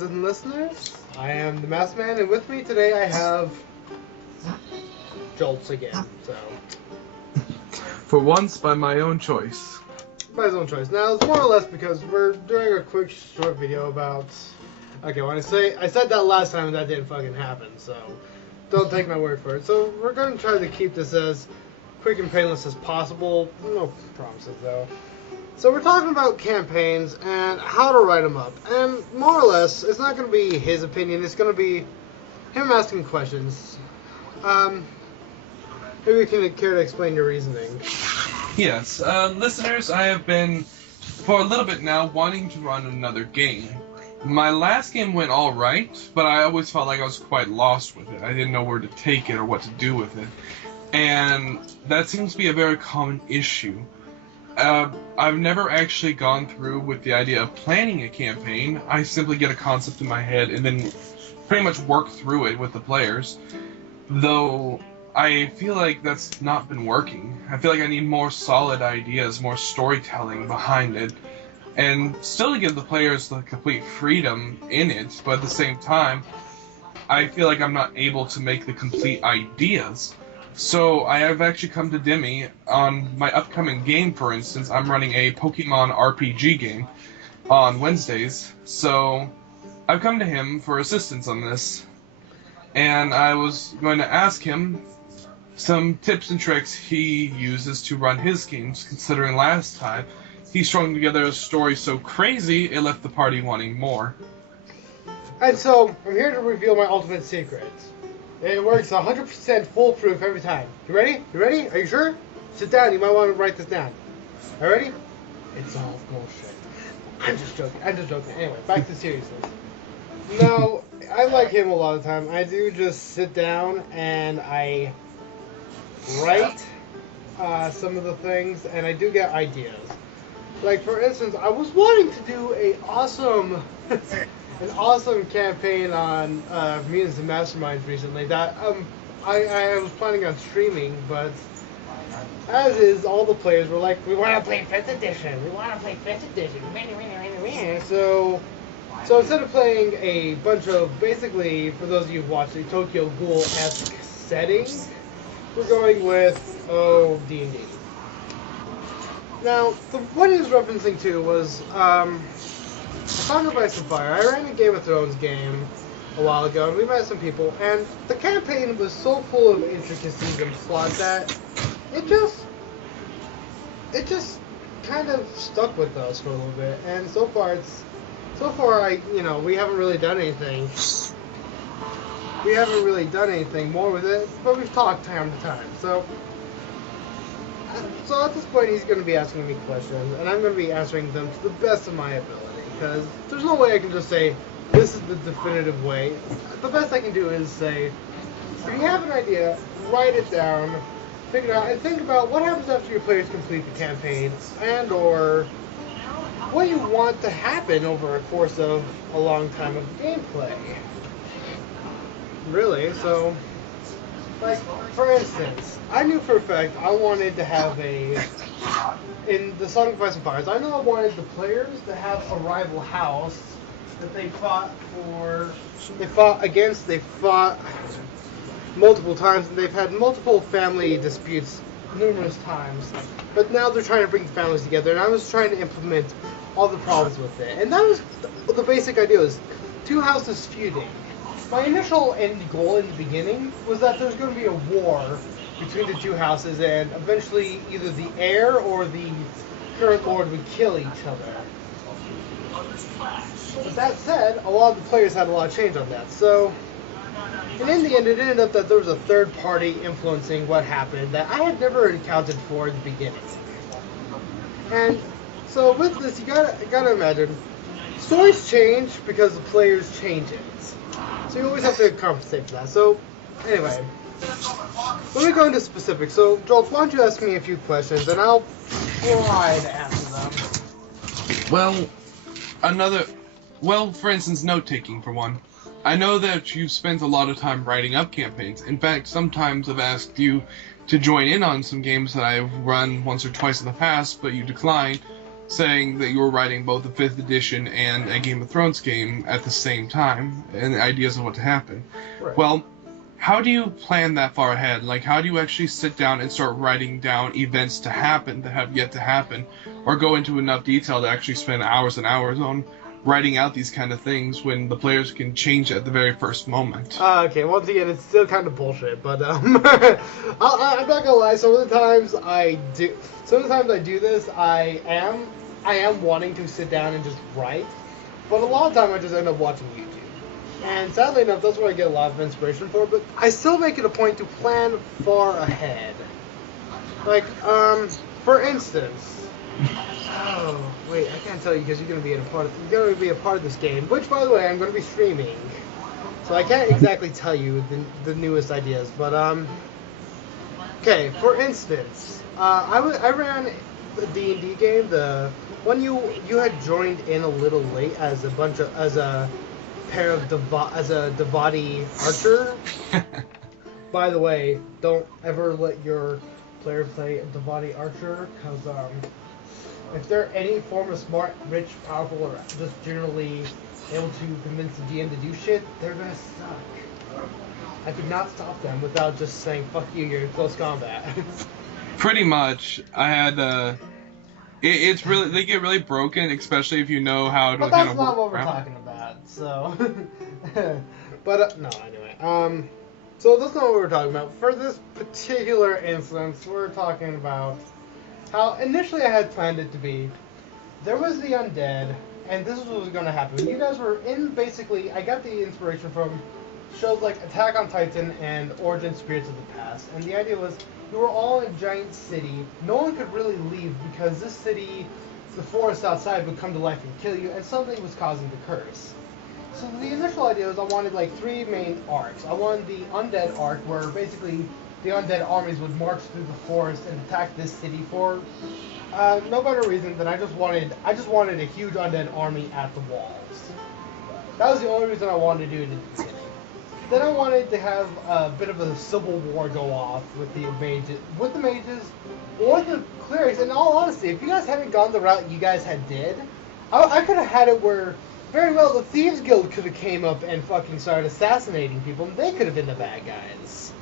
friends and listeners. I am the Masked Man, and with me today I have Jolts again. So, for once, by my own choice. by his own choice. Now, it's more or less because we're doing a quick, short video about. Okay, when I said that last time, and that didn't fucking happen. So, don't take my word for it. So, we're going to try to keep this as quick and painless as possible. No promises, though. So we're talking about campaigns and how to write them up. And more or less, it's not going to be his opinion. It's going to be him asking questions. Maybe you can care to explain your reasoning. Yes, listeners, I have been, for a little bit now, wanting to run another game. My last game went alright, but I always felt like I was quite lost with it. I didn't know where to take it or what to do with it. And that seems to be a very common issue. I've never actually gone through with the idea of planning a campaign. I simply get a concept in my head and then pretty much work through it with the players. Though I feel like that's not been working. I feel like I need more solid ideas, more storytelling behind it, and still to give the players the complete freedom in it, but at the same time, I feel like I'm not able to make the complete ideas. So I have actually come to Demi on my upcoming game. For instance, I'm running a Pokemon RPG game on Wednesdays, so I've come to him for assistance on this, and I was going to ask him some tips and tricks he uses to run his games, considering last time he strung together a story so crazy it left the party wanting more. And so, I'm here to reveal my ultimate secret. It works 100% foolproof every time. You ready? You ready? Are you sure? Sit down. You might want to write this down. Are you ready? It's all bullshit. I'm just joking. Anyway, back to seriousness. No, I like him a lot of the time. I do just sit down and I write some of the things, and I do get ideas. Like, for instance, I was wanting to do an awesome campaign on Mutants and Masterminds recently that I was planning on streaming, but as is, all the players were like, we want to play 5th edition. So instead of playing a bunch of, basically, for those of you who've watched the Tokyo Ghoul-esque setting, we're going with, D&D. Now, what he was referencing to was, Song of Ice and Fire. I ran a Game of Thrones game a while ago, and we met some people, and the campaign was so full of intricacies and plot that it just kind of stuck with us for a little bit. And so far, we haven't really done anything. We haven't really done anything more with it, but we've talked time to time. So at this point, he's going to be asking me questions, and I'm going to be answering them to the best of my ability. Because there's no way I can just say, this is the definitive way. The best I can do is say, if you have an idea, write it down, figure it out, and think about what happens after your players complete the campaign, and or what you want to happen over a course of a long time of gameplay. Really, so, like, for instance, I knew for a fact I wanted to have in the Song of Ice and Fires, I know I wanted the players to have a rival house that they fought multiple times, and they've had multiple family disputes numerous times. But now they're trying to bring families together, and I was trying to implement all the problems with it. And that was the basic idea, was two houses feuding. My initial end goal in the beginning was that there's going to be a war between the two houses, and eventually either the heir or the current lord would kill each other. But that said, a lot of the players had a lot of change on that. So, and in the end, it ended up that there was a third party influencing what happened that I had never encountered for in the beginning. And so with this, you gotta imagine, stories change because the players change it. So you always have to compensate for that. So, anyway, let me go into specifics. So, Joel, why don't you ask me a few questions, and I'll try to answer them. Well, for instance, note-taking, for one. I know that you've spent a lot of time writing up campaigns. In fact, sometimes I've asked you to join in on some games that I've run once or twice in the past, but you declined. saying that you were writing both a 5th edition and a Game of Thrones game at the same time, and ideas of what to happen. Right. Well, how do you plan that far ahead? Like, how do you actually sit down and start writing down events to happen that have yet to happen, or go into enough detail to actually spend hours and hours on writing out these kind of things when the players can change at the very first moment? Okay, once again, it's still kind of bullshit, but I'm not gonna lie. Some of the times I do this. I am wanting to sit down and just write, but a lot of time I just end up watching YouTube. And sadly enough, that's what I get a lot of inspiration for. But I still make it a point to plan far ahead. Like, for instance. Oh, wait, I can't tell you because you're gonna be a part of this game. Which, by the way, I'm gonna be streaming, so I can't exactly tell you the newest ideas. But okay, for instance, I ran the D&D game, the one you had joined in a little late as a pair of Devati archer. By the way, don't ever let your player play a Devati archer, because if they're any form of smart, rich, powerful, or just generally able to convince the GM to do shit, they're gonna suck. I could not stop them without just saying, fuck you, you're in close combat. Pretty much. I had it's really, they get really broken, especially if you know how to but kind that's of not work what we're around. talking about, so... but, no, anyway. So that's not what we're talking about. For this particular instance, we're talking about how initially I had planned it to be, there was the undead, and this is what was going to happen. You guys were in, basically, I got the inspiration from shows like Attack on Titan and Origin Spirits of the Past, and the idea was you were all in a giant city. No one could really leave because this city, the forest outside would come to life and kill you, and something was causing the curse. So the initial idea was I wanted like 3 main arcs. I wanted the undead arc, where basically the undead armies would march through the forest and attack this city for no better reason than I just wanted a huge undead army at the walls. That was the only reason I wanted to do it in the beginning. Then I wanted to have a bit of a civil war go off with the mages, or the clerics. In all honesty, if you guys hadn't gone the route you guys did, I could have had it where very well the Thieves Guild could have came up and fucking started assassinating people, and they could have been the bad guys.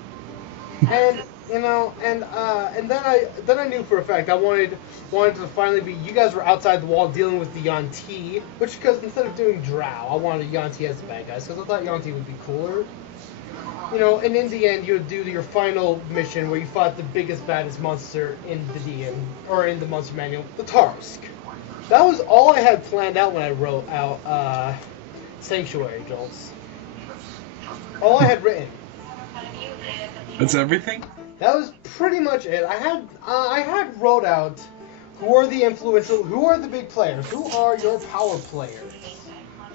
And and then I knew for a fact I wanted to finally be, you guys were outside the wall dealing with the Yuan-Ti, which, because instead of doing Drow, I wanted Yuan-Ti as the bad guys, because I thought Yuan-Ti would be cooler. And in the end, you would do your final mission where you fought the biggest, baddest monster in the DM, or in the monster manual, the Tarsk. That was all I had planned out when I wrote out Sanctuary, Jolts. All I had written. That's everything? That was pretty much it. I had wrote out who are the influential, who are the big players, who are your power players,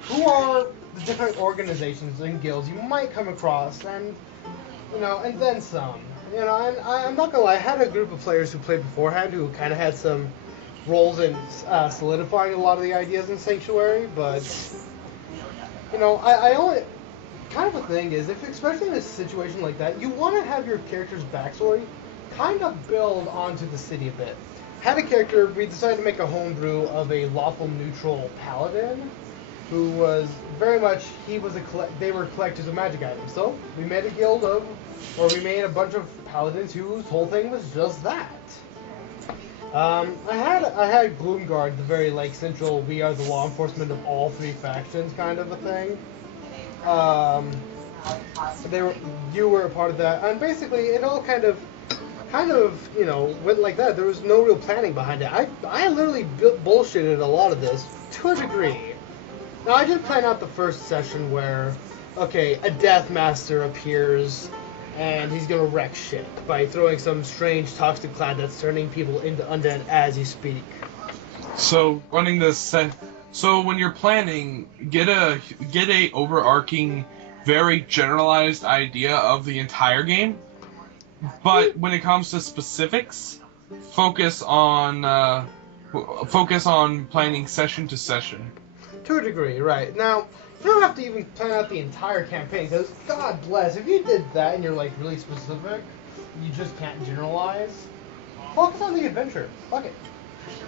who are the different organizations and guilds you might come across, and and then some. And I'm not gonna lie, I had a group of players who played beforehand who kind of had some roles in solidifying a lot of the ideas in Sanctuary, but I only. Kind of a thing is, especially in a situation like that, you want to have your character's backstory kind of build onto the city a bit. Had a character, we decided to make a homebrew of a lawful neutral paladin, who was very much, they were collectors of magic items. So we made a guild we made a bunch of paladins whose whole thing was just that. I had Gloomguard, the very central, we are the law enforcement of all 3 factions kind of a thing. You were a part of that, and basically it all kind of went like that. There was no real planning behind it. I literally bullshitted a lot of this to a degree. Now I did plan out the first session where, okay, a Death Master appears and he's gonna wreck shit by throwing some strange toxic cloud that's turning people into undead as you speak. So running this set. So when you're planning, get a overarching, very generalized idea of the entire game. But when it comes to specifics, focus on planning session to session. To a degree, right. Now, you don't have to even plan out the entire campaign, because, God bless, if you did that and you're really specific, you just can't generalize. Focus on the adventure. Fuck it.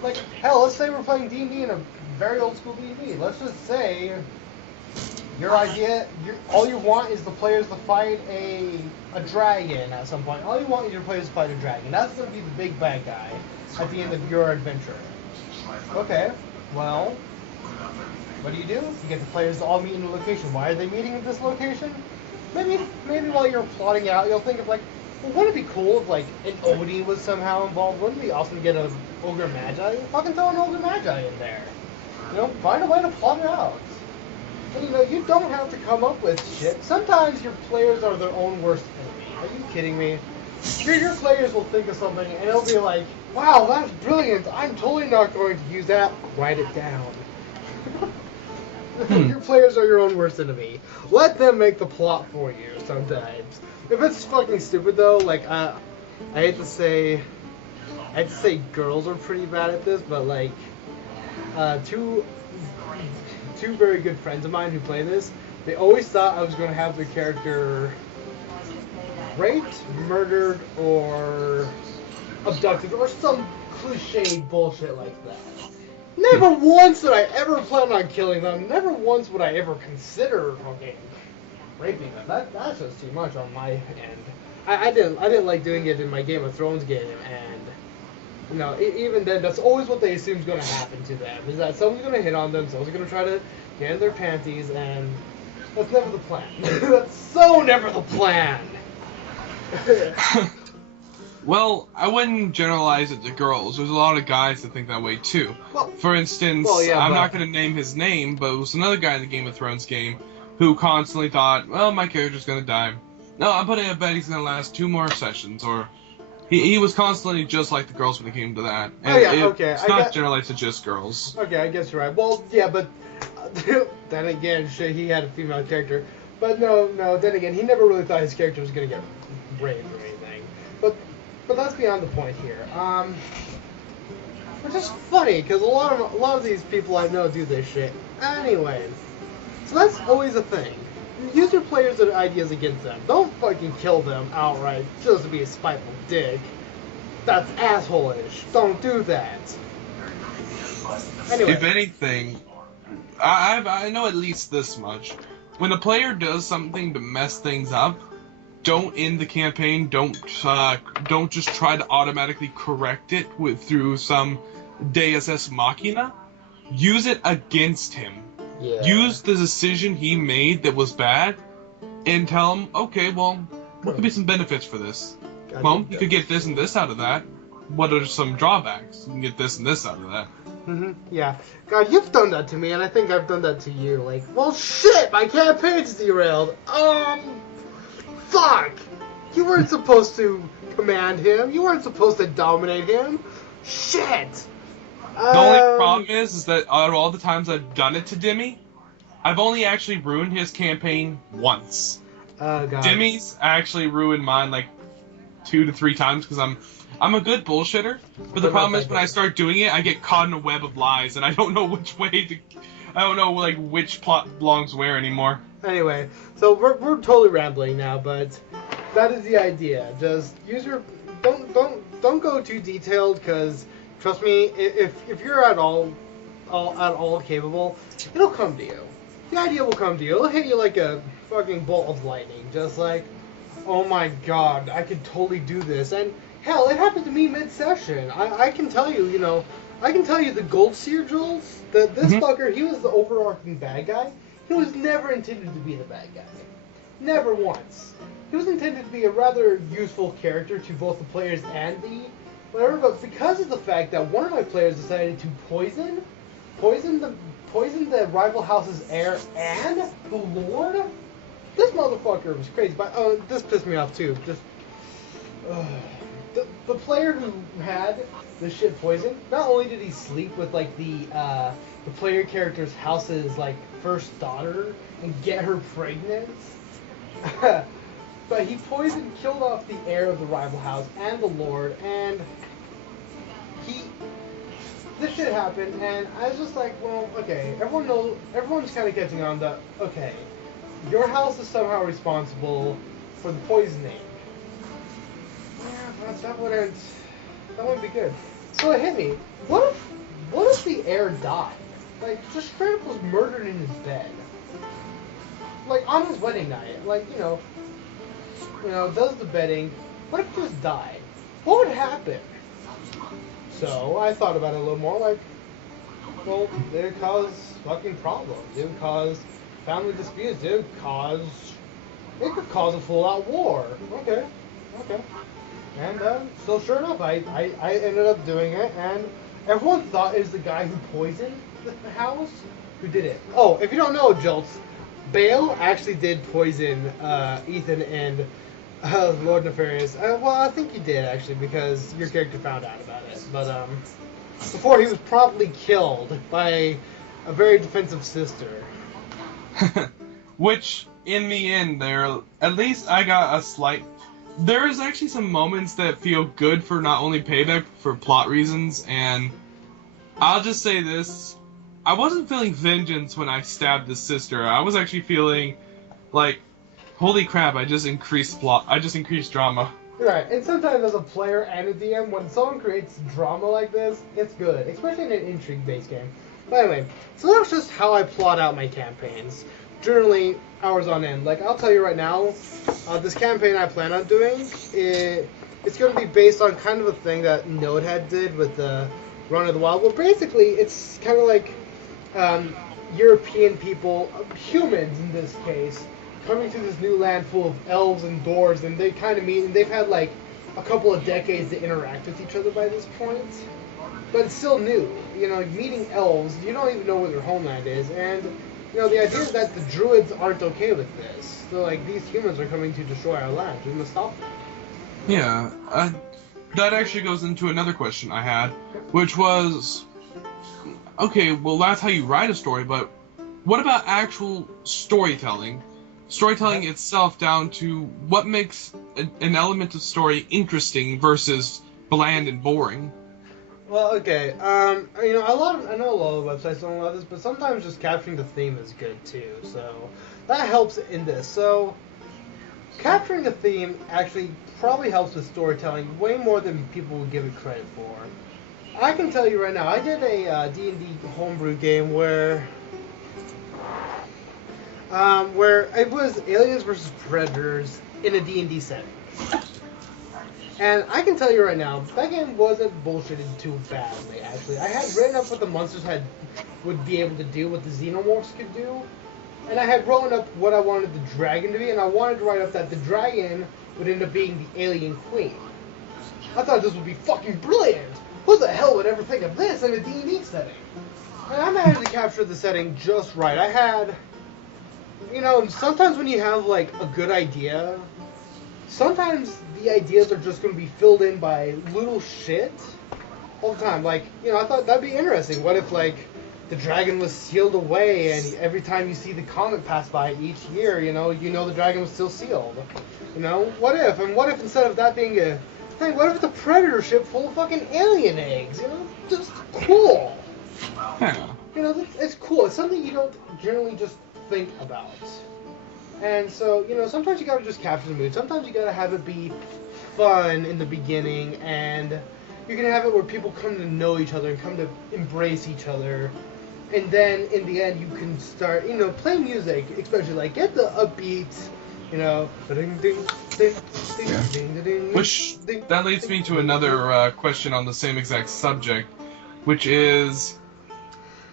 Like, hell, let's say we're playing D&D in a very old school D&D. Let's just say your idea, all you want is the players to fight a dragon at some point. All you want is your players to fight a dragon. That's going to be the big bad guy at the end of your adventure. Okay, well, what do? You get the players to all meet in a location. Why are they meeting at this location? Maybe while you're plotting it out, you'll think of like, well, wouldn't it be cool if like an Odie was somehow involved? Wouldn't it be awesome to get an Ogre Magi? Fucking throw an Ogre Magi in there. You know, find a way to plot it out. And you know, you don't have to come up with shit. Sometimes your players are their own worst enemy. Are you kidding me? Your players will think of something and it'll be like, wow, that's brilliant. I'm totally not going to use that. Write it down. Your players are your own worst enemy. Let them make the plot for you sometimes. If it's fucking stupid though, like I hate to say girls are pretty bad at this, but like two very good friends of mine who play this, they always thought I was going to have their character raped, murdered, or abducted, or some cliche bullshit like that. Never once did I ever plan on killing them. Never once would I ever consider fucking raping them. That's just too much on my end. I didn't like doing it in my Game of Thrones game, and you know, even then, that's always what they assume is going to happen to them. Is that someone's going to hit on them, someone's going to try to get in their panties, and that's never the plan. That's so never the plan. Well, I wouldn't generalize it to girls. There's a lot of guys that think that way too. Well, for instance, I'm not going to name his name, but it was another guy in the Game of Thrones game who constantly thought, well, my character's going to die. No, I'm putting a bet he's going to last 2 more sessions, or he was constantly just like the girls when it came to that. And it's not generalized to just girls. Okay, I guess you're right. Well, yeah, but then again, shit, he had a female character. But no, then again, he never really thought his character was going to get raped or anything. But that's beyond the point here. Which is funny, because a lot of these people I know do this shit. Anyways, so that's always a thing. Use your players' ideas against them. Don't fucking kill them outright just to be a spiteful dick. That's asshole-ish. Don't do that. Anyway. If anything, I know at least this much. When a player does something to mess things up, don't end the campaign. Don't just try to automatically correct it through some Deus Ex Machina. Use it against him. Yeah. Use the decision he made that was bad, and tell him, okay, well, what could be some benefits for this? Well, you could get this and this out of that. What are some drawbacks? You can get this and this out of that. Yeah. God, you've done that to me, and I think I've done that to you. Like, well, shit, my campaign's derailed. Fuck! You weren't supposed to command him. You weren't supposed to dominate him. Shit! The only problem is that out of all the times I've done it to Demi, I've only actually ruined his campaign once. God. Demi's actually ruined mine like 2 to 3 times because I'm a good bullshitter, but the problem is when I start doing it, I get caught in a web of lies, and I don't know which way to... I don't know, like, which plot belongs where anymore. Anyway, so we're totally rambling now, but that is the idea. Just use your... Don't go too detailed, because, trust me, if you're at all capable, it'll come to you. The idea will come to you. It'll hit you like a fucking bolt of lightning. Just like, oh my god, I could totally do this. And hell, it happened to me mid-session. I can tell you, you know, I can tell you the Gold Seer Jules, that this fucker, he was the overarching bad guy. He was never intended to be the bad guy. Never once. He was intended to be a rather useful character to both the players and the whatever, but because of the fact that one of my players decided to poison the rival house's heir and the Lord, this motherfucker was crazy. But this pissed me off too. Just the player who had the shit poisoned, not only did he sleep with like the player character's house's like first daughter and get her pregnant, but he killed off the heir of the rival house and the Lord, and this shit happened, and I was just like, well, okay, everyone's kind of catching on that, okay, your house is somehow responsible for the poisoning. Yeah, but that wouldn't be good. So it hit me. What if the heir died? Like, just straight up was murdered in his bed. Like, on his wedding night. Like, does the bedding. What if he just died? What would happen? So I thought about it a little more. Like, well, it would cause fucking problems. It would cause family disputes. It could cause a full-out war. Okay. And so sure enough, I ended up doing it, and everyone thought it was the guy who poisoned the house who did it. Oh, if you don't know, Jolts, Bale actually did poison Ethan and Lord Nefarious. Well, I think he did, actually, because your character found out about it. But before he was promptly killed by a very defensive sister. Which, in the end, at least I got a slight... There is actually some moments that feel good for not only payback, for plot reasons, and I'll just say this. I wasn't feeling vengeance when I stabbed the sister. I was actually feeling like, holy crap, I just increased drama. Right, and sometimes as a player and a DM, when someone creates drama like this, it's good, especially in an intrigue-based game. But anyway, so that's just how I plot out my campaigns. Generally, hours on end. Like, I'll tell you right now, this campaign I plan on doing, it's going to be based on kind of a thing that Nodehead did with the Run of the Wild. Well, basically, it's kind of like European people, humans in this case, coming to this new land full of elves and dwarves, and they kind of meet, and they've had like a couple of decades to interact with each other by this point. But it's still new. Meeting elves, you don't even know where their homeland is, and the idea is that the druids aren't okay with this. So, like, these humans are coming to destroy our land. We must stop them. Yeah, that actually goes into another question I had, which was, okay, well, that's how you write a story, but what about actual storytelling? Storytelling itself down to what makes an element of story interesting versus bland and boring. Well, okay. I know a lot of websites don't allow this, but sometimes just capturing the theme is good too. So that helps in this. So capturing the theme actually probably helps with storytelling way more than people would give it credit for. I can tell you right now, I did a D&D homebrew game where it was aliens versus predators in a D&D setting. And I can tell you right now, that game wasn't bullshitted too badly, actually. I had written up what the monsters would be able to do, what the xenomorphs could do, and I had written up what I wanted the dragon to be, and I wanted to write up that the dragon would end up being the alien queen. I thought this would be fucking brilliant! Who the hell would ever think of this in a D&D setting? And I managed to capture the setting just right. I had... sometimes when you have, like, a good idea... Sometimes the ideas are just going to be filled in by little shit all the time. Like, I thought that'd be interesting. What if, like, the dragon was sealed away and every time you see the comet pass by each year, the dragon was still sealed? What if? And what if instead of that being a thing, what if it's a predator ship full of fucking alien eggs? Just cool. Yeah. It's cool. It's something you don't generally just think about. And so, sometimes you gotta just capture the mood. Sometimes you gotta have it be fun in the beginning, and you can have it where people come to know each other and come to embrace each other. And then, in the end, you can start, play music, especially, like, get the upbeat, Which, that leads me to another question on the same exact subject, which is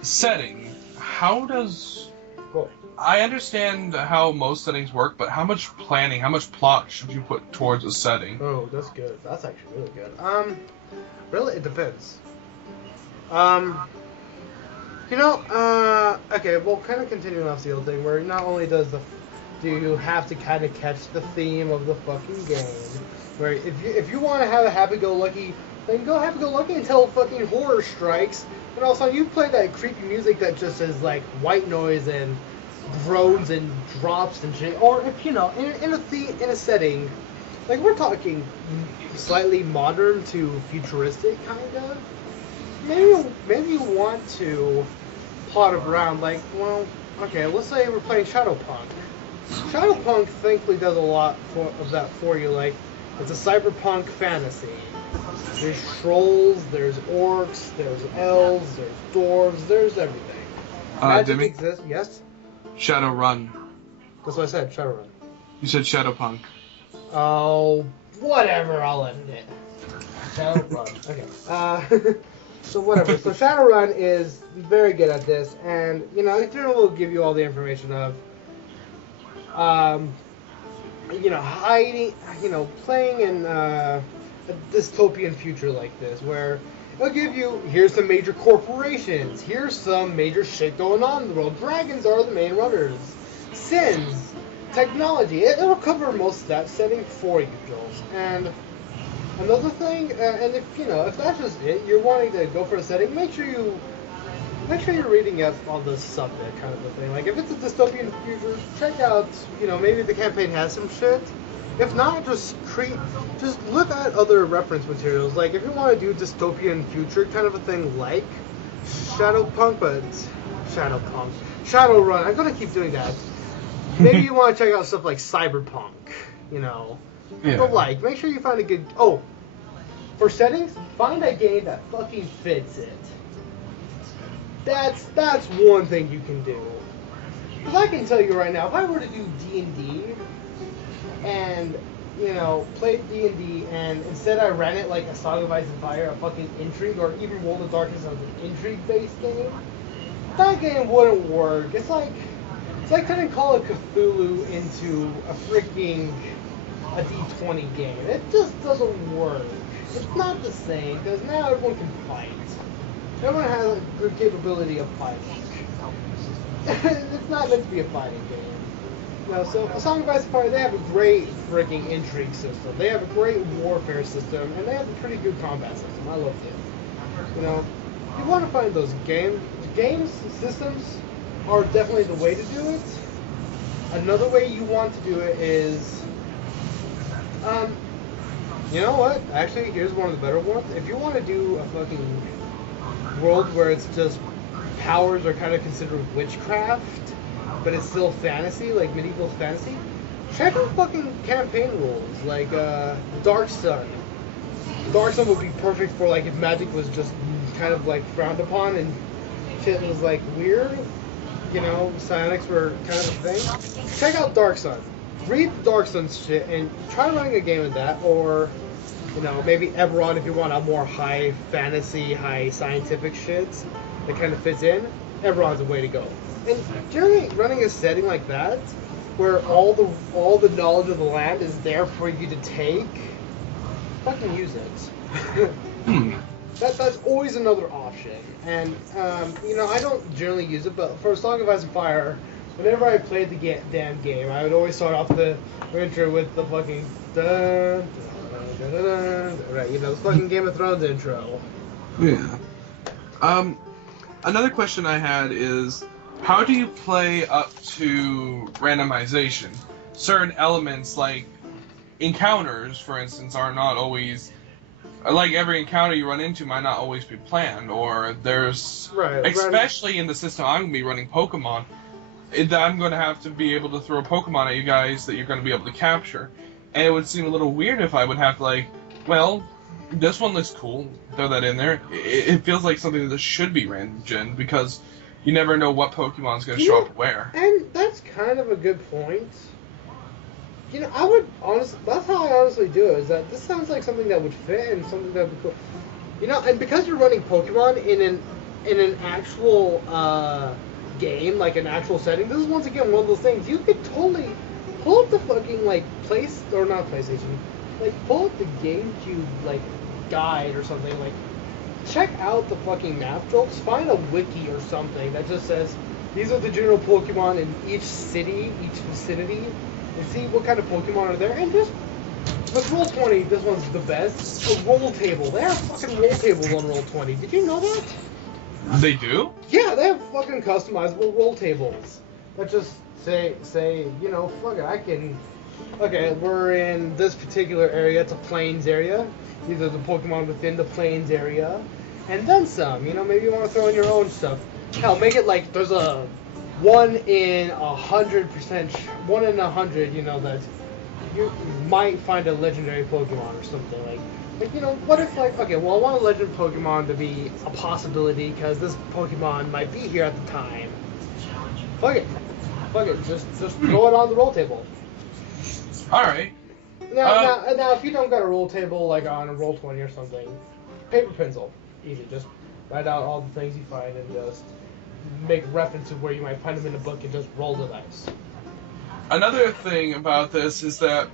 setting. How does... Cool. I understand how most settings work, but how much planning, how much plot should you put towards a setting? Oh, that's good. That's actually really good. Really, it depends. Okay, well, kind of continuing off the old thing, where not only do you have to kind of catch the theme of the fucking game, where if you want to have a happy-go-lucky, then go happy-go-lucky until fucking horror strikes, and also you play that creepy music that just is like white noise and groans and drops and shit, or if in a setting like we're talking slightly modern to futuristic kind of, maybe you want to plot around like, well, okay, let's say we're playing Shadowpunk. Shadowpunk thankfully does a lot of that for you. Like, It's a cyberpunk fantasy. There's trolls, there's orcs, there's elves, there's dwarves, there's everything. Magic Demi? exists, yes? Shadowrun. That's what I said, Shadowrun. You said Shadowpunk. Oh, whatever, I'll edit it. Shadowrun, okay. So whatever, so Shadowrun is very good at this, and, you know, it will give you all the information of, you know, hiding, you know, playing in a dystopian future like this, where it'll give you, here's some major corporations, here's some major shit going on in the world. Dragons are the main runners. Sins, technology, it'll cover most of that setting for you, Jules. And another thing, and if, you know, if that's just it, you're wanting to go for a setting, make sure you're reading up on the subject kind of a thing. Like, if it's a dystopian future, check out, you know, maybe the campaign has some shit. If not, just look at other reference materials. Like, if you want to do dystopian future kind of a thing, like Shadowrun. I'm gonna keep doing that. Maybe you want to check out stuff like Cyberpunk. You know, Yeah. the like. Make sure you find a good. Oh, for settings, find a game that fucking fits it. That's one thing you can do. Because I can tell you right now, if I were to do D&D and, you know, play D&D and instead I ran it like a Song of Ice and Fire, a fucking intrigue, or even World of Darkness as an intrigue-based game, that game wouldn't work. It's like turning Call of Cthulhu into a freaking a D20 game. It just doesn't work. It's not the same, because now everyone can fight. Everyone has a good capability of fighting. It's not meant to be a fighting game. No, so A Song of Ice and Fire, they have a great freaking intrigue system. They have a great warfare system, and they have a pretty good combat system. I love it. You know, you want to find those games, systems are definitely the way to do it. Another way you want to do it is, you know what? Actually, here's one of the better ones. If you want to do a fucking world where it's just powers are kind of considered witchcraft, but it's still fantasy, like medieval fantasy, check out fucking campaign rules, like Dark Sun. Dark Sun would be perfect for, like, if magic was just kind of like frowned upon and shit was like weird, you know, psionics were kind of a thing. Check out Dark Sun. Read Dark Sun shit and try running a game of that, or, you know, maybe Eberron if you want a more high fantasy, high scientific shit that kind of fits in. Eberron's the way to go. And during running a setting like that, where all the knowledge of the land is there for you to take, fucking use it. That's always another option. And you know, I don't generally use it, but for Song of Ice and Fire, whenever I played the damn game, I would always start off the intro with the fucking dun, dun, dun, dun, dun, right, you know, the fucking Game of Thrones intro. Yeah. Another question I had is, how do you play up to randomization? Certain elements, like encounters, for instance, are not always, like, every encounter you run into might not always be planned, or there's, Right, especially in the system I'm going to be running Pokemon, I'm going to have to be able to throw a Pokemon at you guys that you're going to be able to capture. And it would seem a little weird if I would have to, like, well, this one looks cool, throw that in there. It feels like something that should be random gen, because you never know what Pokemon's going to show up where. And that's kind of a good point. You know, I would honestly, that's how I honestly do it, is that this sounds like something that would fit and something that would be cool. You know, and because you're running Pokemon in an actual game, like an actual setting, this is once again one of those things, you could totally pull up the fucking, like, PlayStation, like, pull up the GameCube, like, guide or something, like, check out the fucking map jokes, find a wiki or something that just says, these are the general Pokemon in each city, each vicinity, and see what kind of Pokemon are there, and just, with Roll20, this one's the best, a roll table. They have fucking roll tables on Roll20. Did you know that? They do? Yeah, they have fucking customizable roll tables that just say, you know, fuck it, I can, okay, we're in this particular area, it's a plains area, these are the Pokemon within the plains area, and then some, you know, maybe you want to throw in your own stuff. Hell, make it like there's a 1 in 100%, 1 in 100, you know, that you might find a legendary Pokemon or something like what if okay, well I want a legend Pokemon to be a possibility because this Pokemon might be here at the time. Fuck it, just throw it on the roll table. All right. Now, if you don't got a roll table like on a Roll20 or something, paper pencil, easy. Just write out all the things you find and just make reference to where you might find them in a book and just roll the dice. Another thing about this is that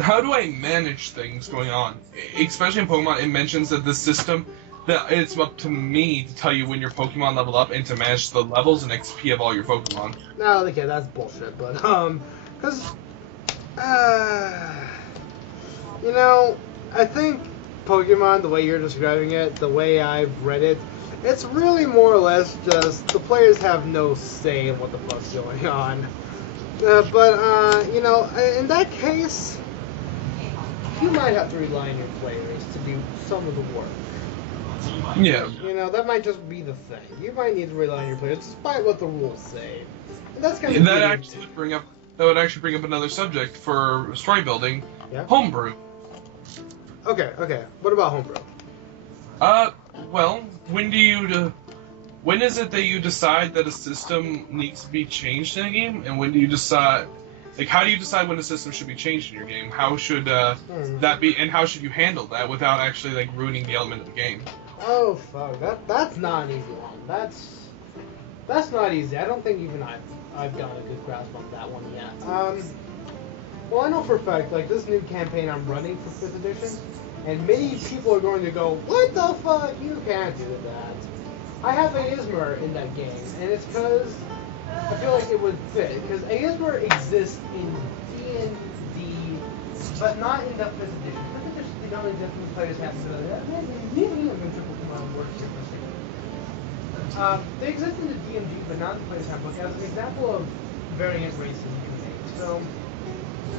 how do I manage things going on? Especially in Pokemon, it mentions that the system that it's up to me to tell you when your Pokemon level up and to manage the levels and XP of all your Pokemon. No, okay, that's bullshit. But because I think Pokemon, the way you're describing it, the way I've read it, it's really more or less just the players have no say in what the fuck's going on. But in that case, you might have to rely on your players to do some of the work. Yeah. That might just be the thing. You might need to rely on your players, despite what the rules say. And that's kind of that would actually bring up another subject for story building. Yeah. Homebrew. Okay. What about homebrew? Well, when is it that you decide that a system needs to be changed in a game, and when do you decide? Like, how do you decide when a system should be changed in your game? How should that be, and how should you handle that without actually ruining the element of the game? Oh fuck, that's not an easy one. That's not easy. I don't think even I've gotten a good grasp on that one yet. Well, I know for a fact, this new campaign I'm running for 5th edition, and many people are going to go, what the fuck? You can't do that. I have Aizmer in that game, and it's because I feel like it would fit, because Aizmer exists in D&D, but not in the 5th edition. 5th edition, the only different players have to do that. Maybe Adventure Pokemon works here for a second. They exist in the DMG, but not in the player's handbook, as an example of variant races you make. So,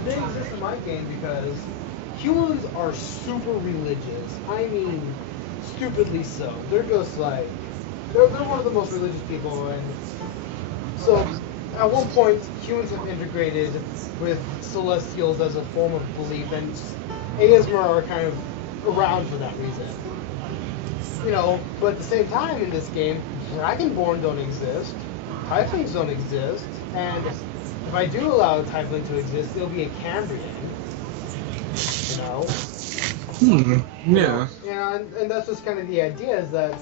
they exist in my game because humans are super religious. I mean, stupidly so. They're just they're one of the most religious people, and so at one point humans have integrated with celestials as a form of belief, and Aizmer are kind of around for that reason. But at the same time in this game, Dragonborn don't exist, Typhlings don't exist, and if I do allow a Typhling to exist, it'll be a Cambrian. Yeah. And that's just kind of the idea is that,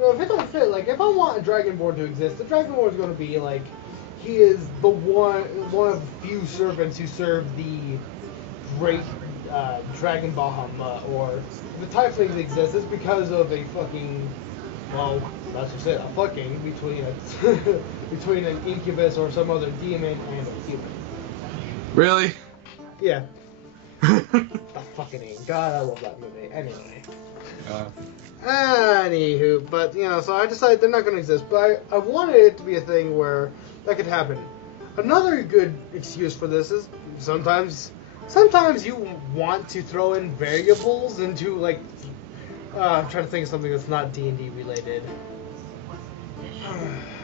if it don't fit, if I want a Dragonborn to exist, the Dragonborn is going to be he is the one of the few servants who serve the great Dragon Bahamut, or if the Typhlings exist, it's because of a fucking, well, that's just it, a fucking between an incubus or some other demon and a human. Really? Yeah. The fucking name. God, I love that movie. Anyway. Anywho, but so I decided they're not going to exist, but I wanted it to be a thing where that could happen. Another good excuse for this is sometimes you want to throw in variables into I'm trying to think of something that's not D&D related.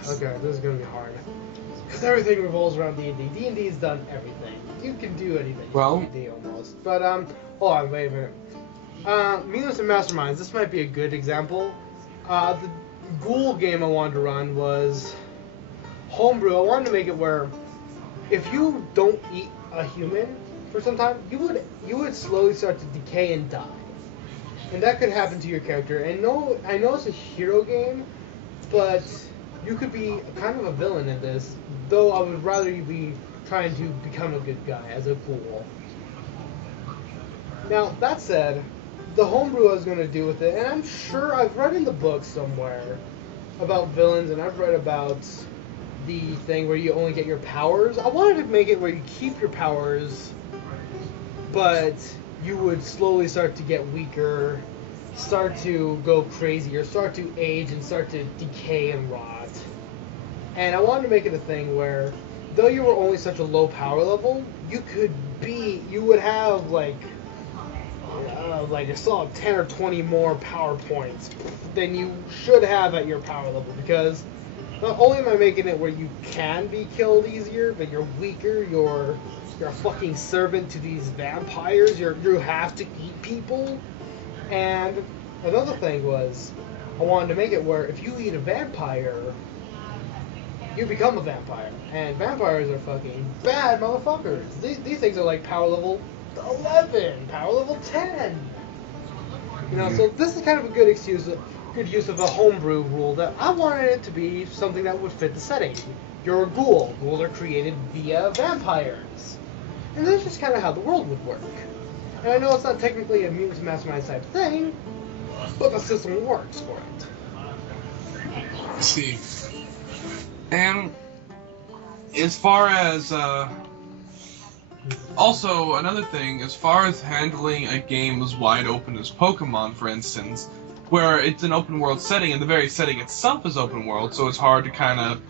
Okay, this is going to be hard. Because everything revolves around D&D. D&D's done everything. You can do anything. Well, D&D almost. But hold on, wait a minute. Meanless and Masterminds. This might be a good example. The Ghoul game I wanted to run was homebrew. I wanted to make it where if you don't eat a human for some time, you would slowly start to decay and die. And that could happen to your character. And no, I know it's a hero game, but you could be kind of a villain in this. Though I would rather you be trying to become a good guy as a ghoul. Now, that said, the homebrew I was going to do with it, and I'm sure I've read in the book somewhere about villains, and I've read about the thing where you only get your powers. I wanted to make it where you keep your powers, but you would slowly start to get weaker, start to go crazy, or start to age and start to decay and rot. And I wanted to make it a thing where, though you were only such a low power level, you would have a solid 10 or 20 more power points than you should have at your power level, because Not only am I making it where you can be killed easier, but you're weaker. You're a fucking servant to these vampires. You have to eat people. And another thing was, I wanted to make it where if you eat a vampire, you become a vampire. And vampires are fucking bad motherfuckers. These things are like power level 11, power level 10. You know, so this is kind of a good use of a homebrew rule that I wanted it to be something that would fit the setting. You're a ghoul. Ghouls are created via vampires. And that's just kind of how the world would work. And I know it's not technically a mutants mastermind type thing, but the system works for it. I see. And as far as also another thing, as far as handling a game as wide open as Pokemon, for instance, where it's an open world setting and the very setting itself is open world, so it's hard to kind of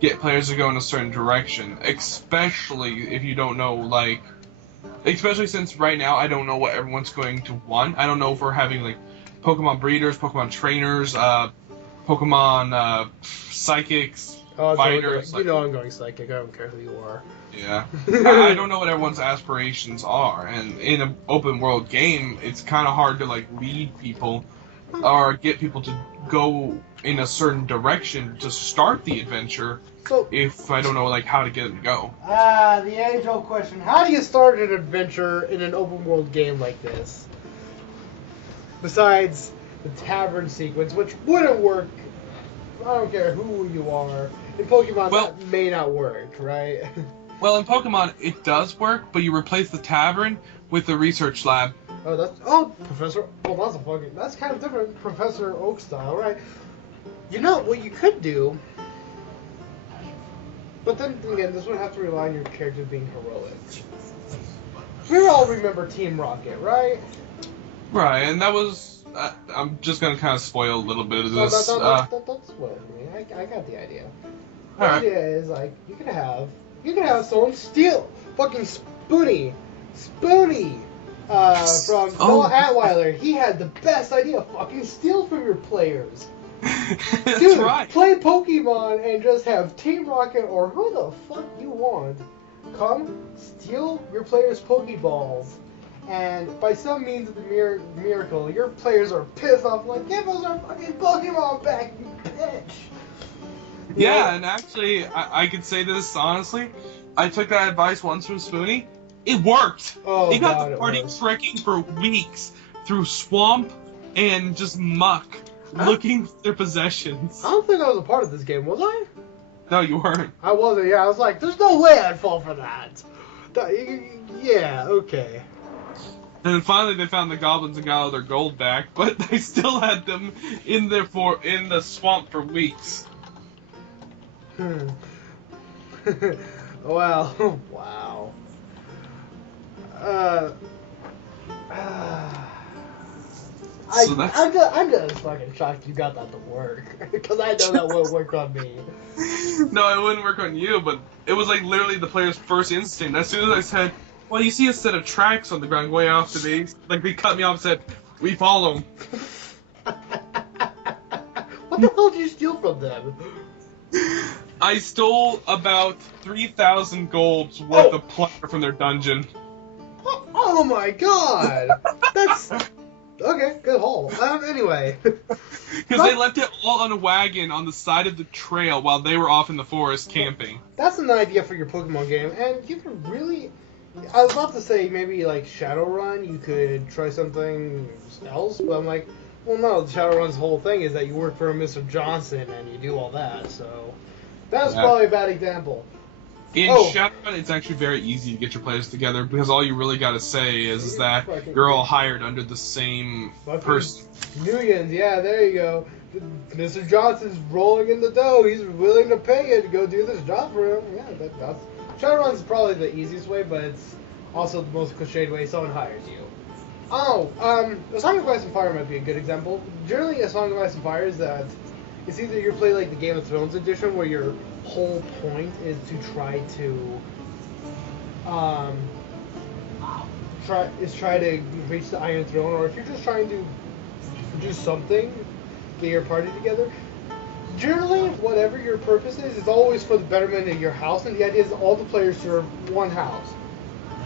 get players to go in a certain direction, especially if you don't know, like, especially since right now I don't know what everyone's going to want. I don't know if we're having like Pokemon breeders, Pokemon trainers, Pokemon psychics, fighters. You know I'm going psychic. I don't care who you are. Yeah. I don't know what everyone's aspirations are, and in an open world game, it's kind of hard to like lead people or get people to go in a certain direction to start the adventure. So, if I don't know like how to get them to go. The age-old question: how do you start an adventure in an open world game like this? Besides the tavern sequence, which wouldn't work. I don't care who you are. In Pokemon, that may not work, right? Well, in Pokemon, it does work, but you replace the tavern with the research lab. Professor. Oh, that's kind of different. Professor Oak style, right? You know what you could do. But then again, this would have to rely on your character being heroic. We all remember Team Rocket, right? Right, and that was. I'm just gonna kind of spoil a little bit of this. Don't spoil it for me. I got the idea. The idea is like you can have someone steal fucking Spoony from Noah Atweiler. He had the best idea. Fucking steal from your players. That's Dude, right. Play Pokemon and just have Team Rocket or who the fuck you want come steal your players' Pokeballs, and by some means of the miracle, your players are pissed off like, give us our fucking Pokemon back, you bitch. Yeah, and actually, I could say this honestly. I took that advice once from Spoony. It worked. Oh, it got the party trekking for weeks through swamp and just muck, looking for their possessions. I don't think I was a part of this game, was I? No, you weren't. I wasn't, yeah. I was like, there's no way I'd fall for that. Yeah, okay. And then finally they found the goblins and got all their gold back, but they still had them in the swamp for weeks. Well, wow. I'm just fucking shocked you got that to work, because I know that won't work on me. No, it wouldn't work on you, but it was like literally the player's first instinct. As soon as I said, well, you see a set of tracks on the ground way off to me, like they cut me off and said, we follow them. What the hell did you steal from them? I stole about 3,000 golds worth of plunder from their dungeon. Oh my god! That's... Okay, good haul. Anyway. Because they left it all on a wagon on the side of the trail while they were off in the forest camping. That's an idea for your Pokemon game, and you could really... I was about to say maybe like Shadowrun, you could try something else, but I'm like, well no, Shadowrun's whole thing is that you work for Mr. Johnson and you do all that, so... That's probably a bad example. In Shadowrun, it's actually very easy to get your players together because all you really gotta say is that you're all hired under the same person. Millions, yeah, there you go. Mr. Johnson's rolling in the dough. He's willing to pay you to go do this job for him. Yeah, that's... Shadowrun's probably the easiest way, but it's also the most cliched way someone hires you. A Song of Ice and Fire might be a good example. Generally, A Song of Ice and Fire is that it's either you play like the Game of Thrones edition, where your whole point is to try to try to reach the Iron Throne, or if you're just trying to do something, get your party together. Generally, whatever your purpose is, it's always for the betterment of your house, and the idea is all the players serve one house.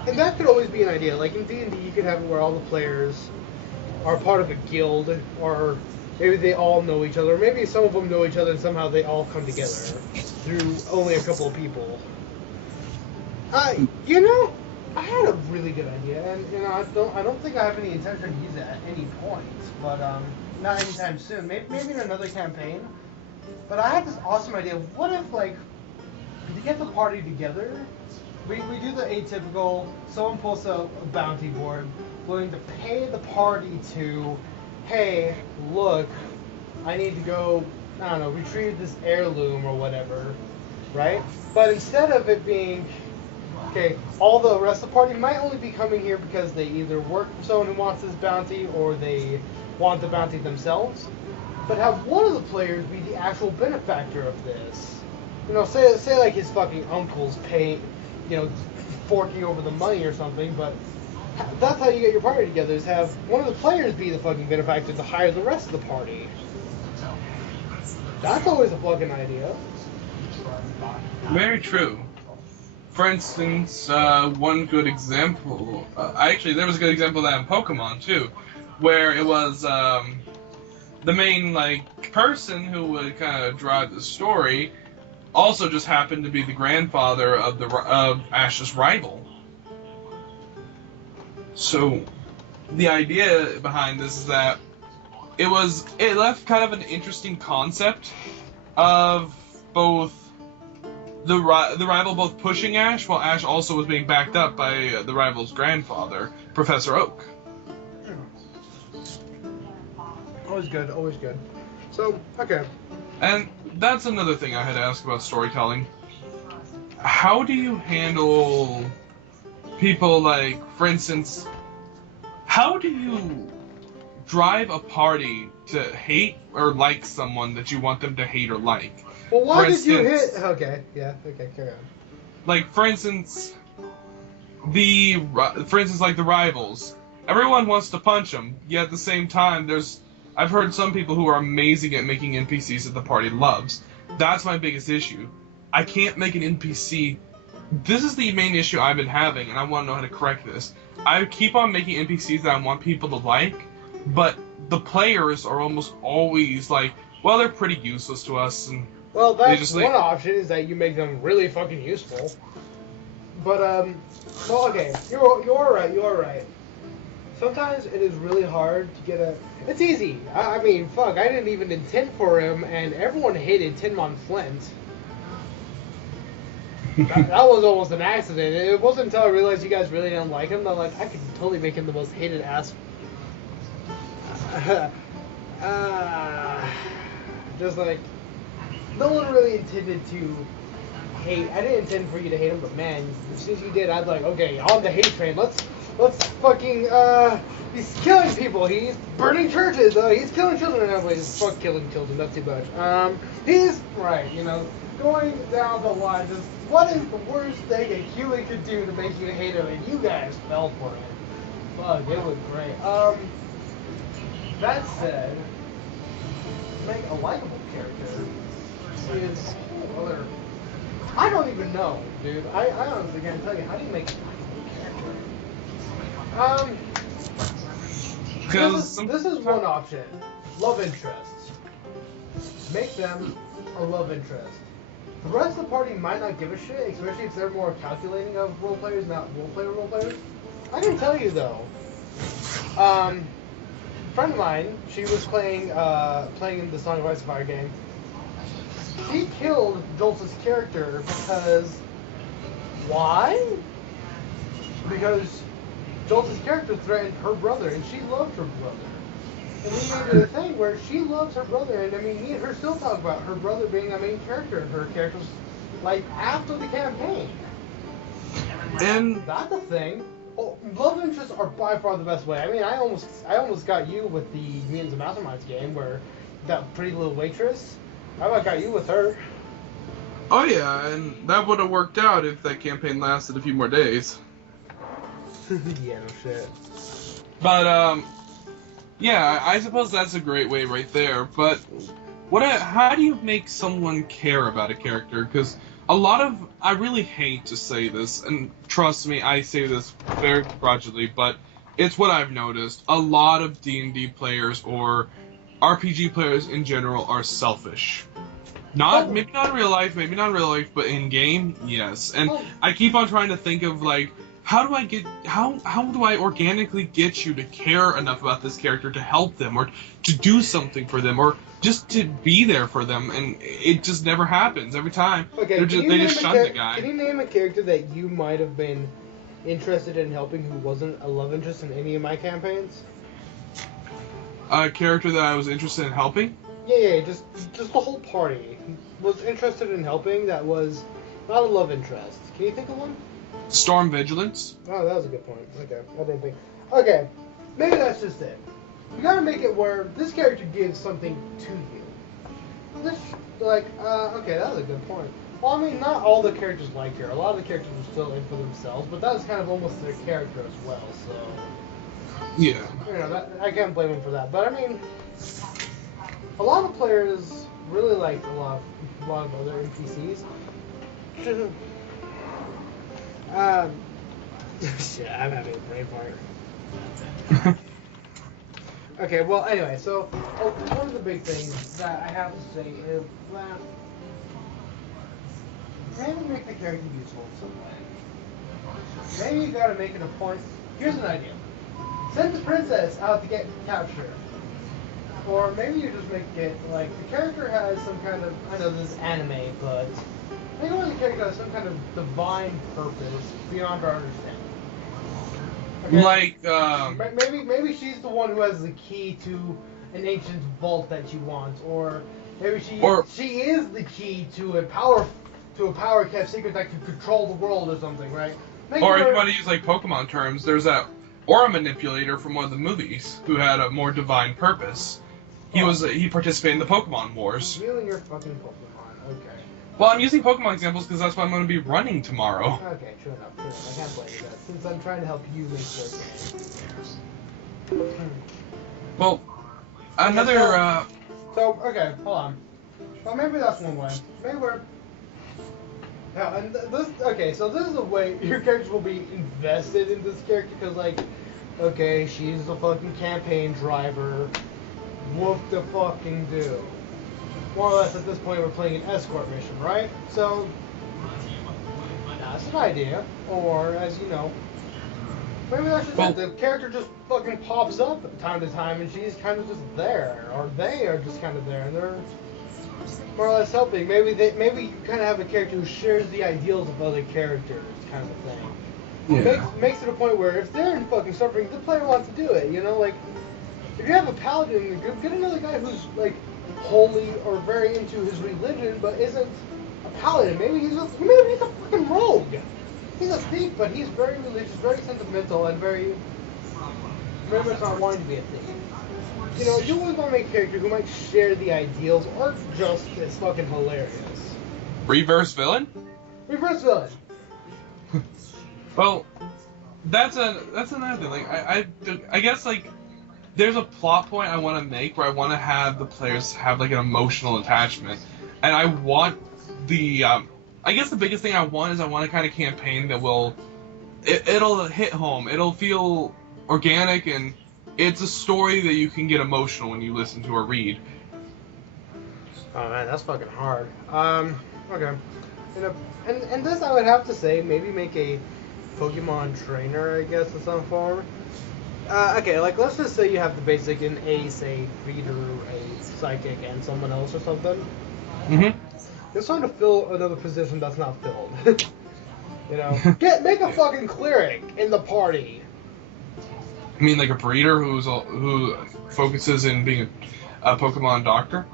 And that could always be an idea. Like in D&D, you could have it where all the players are part of a guild, or maybe they all know each other, or maybe some of them know each other and somehow they all come together through only a couple of people. You know, I had a really good idea, and you know, I don't think I have any intention to use it at any point, but not anytime soon. Maybe in another campaign. But I had this awesome idea. What if, like, to get the party together, we do the atypical, someone posts a bounty board, willing to pay the party to, hey, look, I need to go, I don't know, retrieve this heirloom or whatever, right? But instead of it being, okay, all the rest of the party might only be coming here because they either work for someone who wants this bounty or they want the bounty themselves. But have one of the players be the actual benefactor of this. You know, say like his fucking uncle's pay, you know, forking over the money or something, but that's how you get your party together, is have one of the players be the fucking benefactor to hire the rest of the party. That's always a fucking idea. Very true. For instance, one good example, actually there was a good example of that in Pokemon too, where it was, the main, like, person who would kind of drive the story also just happened to be the grandfather of Ash's rival. So, the idea behind this is that it left kind of an interesting concept of both the rival both pushing Ash, while Ash also was being backed up by the rival's grandfather, Professor Oak. Always good, always good. So, okay. And that's another thing I had to ask about storytelling. How do you handle people like, for instance, how do you drive a party to hate or like someone that you want them to hate or like? Well, why did you hit... Okay, yeah, okay, carry on. Like, for instance, like the rivals. Everyone wants to punch them, yet at the same time, I've heard some people who are amazing at making NPCs that the party loves. That's my biggest issue. I can't make an NPC... This is the main issue I've been having, and I want to know how to correct this. I keep on making NPCs that I want people to like, but the players are almost always like, well, they're pretty useless to us, and... Well, that's one option, is that you make them really fucking useful. But, well, okay, you're right. Sometimes it is really hard to get a... It's easy. I mean, fuck, I didn't even intend for him, and everyone hated Tinmon Flint. that was almost an accident. It wasn't until I realized you guys really didn't like him that, like, I could totally make him the most hated ass... just like... No one really intended to hate... I didn't intend for you to hate him, but man, as soon as you did, I was like, okay, on the hate train, let's fucking, he's killing people, he's burning churches, he's killing children, and just fuck killing children, that's too much. He's, right, you know, going down the line, just, what is the worst thing a human could do to make you hate him, and you guys fell for it. Fuck, it was great. That said, to make a likable character is other... I don't even know, dude. I honestly can't tell you. How do you make a character? This is one option. Love interests. Make them a love interest. The rest of the party might not give a shit, especially if they're more calculating of role players, not role players. I can tell you though. A friend of mine, she was playing in the Song of Ice and Fire game. She killed Jolta's character because... Why? Because Jolta's character threatened her brother, and she loved her brother. And we made it a thing where she loves her brother, and I mean, me and her still talk about her brother being a main character, and her character's, like, after the campaign. And... That's a thing. Oh, love interests are by far the best way. I mean, I almost got you with the Mutants and Masterminds game, where that pretty little waitress... I about got you with her. Oh yeah, and that would have worked out if that campaign lasted a few more days. Yeah, no shit. But, yeah, I suppose that's a great way right there, but How do you make someone care about a character? Because I really hate to say this, and trust me, I say this very grudgingly, but it's what I've noticed. A lot of D&D players or RPG players in general are selfish. Maybe not in real life, but in game, yes. And I keep on trying to think of like, how do I organically get you to care enough about this character to help them or to do something for them or just to be there for them, and it just never happens every time. Okay, They just shun the guy. Can you name a character that you might have been interested in helping who wasn't a love interest in any of my campaigns? A character that I was interested in helping? Yeah, just the whole party was interested in helping that was not a love interest. Can you think of one? Storm Vigilance? Oh, that was a good point. Okay, I didn't think. Okay, maybe that's just it. You gotta make it where this character gives something to you. Okay, that was a good point. Well, I mean, not all the characters like her. A lot of the characters are still in for themselves, but that was kind of almost their character as well, so... Yeah. You know, I can't blame them for that. But, I mean, a lot of players really liked a lot of other NPCs. Shit, I'm having a brain fart. Okay, well, anyway, so one of the big things that I have to say is that maybe make the character useful in some way. Maybe you gotta make it a point. Here's an idea. Send the princess out to get captured. Or maybe you just make it like the character has some kind of, I know this is anime, but maybe the character has some kind of divine purpose beyond our understanding. Okay? Maybe she's the one who has the key to an ancient vault that you want, or maybe she is the key to a power kept secret that can control the world or something, right? Or if you want to use like Pokemon terms, there's that aura manipulator from one of the movies who had a more divine purpose. He participated in the Pokemon Wars. You and your fucking Pokemon, okay. Well, I'm using Pokemon examples because that's what I'm going to be running tomorrow. Okay, true enough. I can't blame you that, since I'm trying to help you make your game. Well, another, okay, hold on. Well, maybe that's one way. Maybe we're... Yeah, and so this is a way your characters will be invested in this character, because, like, okay, she's a fucking campaign driver. What the fucking do? More or less at this point we're playing an escort mission, right? So, that's an idea. Or, as you know, maybe that's just it. The character just fucking pops up from time to time and she's kind of just there. Or they are just kind of there and they're more or less helping. Maybe you kind of have a character who shares the ideals of other characters, kind of a thing. Yeah. Makes it a point where if they're in fucking suffering, the player wants to do it, you know? Like, if you have a paladin in the group, get another guy who's, like, holy or very into his religion, but isn't a paladin. Maybe he's a fucking rogue. He's a thief, but he's very religious, very sentimental, and very much not wanting to be a thief. You know, you always want to make a character who might share the ideals or just is fucking hilarious. Reverse villain? Reverse villain. Well, that's another thing. Like, I guess, like, there's a plot point I want to make where I want to have the players have like an emotional attachment, and I want I guess the biggest thing I want is I want a kind of campaign that it'll hit home, it'll feel organic, and it's a story that you can get emotional when you listen to or read. Oh man, that's fucking hard. Okay, and this I would have to say maybe make a Pokemon trainer, I guess, in some form. Okay, like, let's just say you have the basic, an ace, a reader, a psychic, and someone else or something. Mm-hmm. It's time to fill another position that's not filled. You know? Make a fucking cleric in the party. I mean, like a breeder who focuses in being a Pokemon doctor?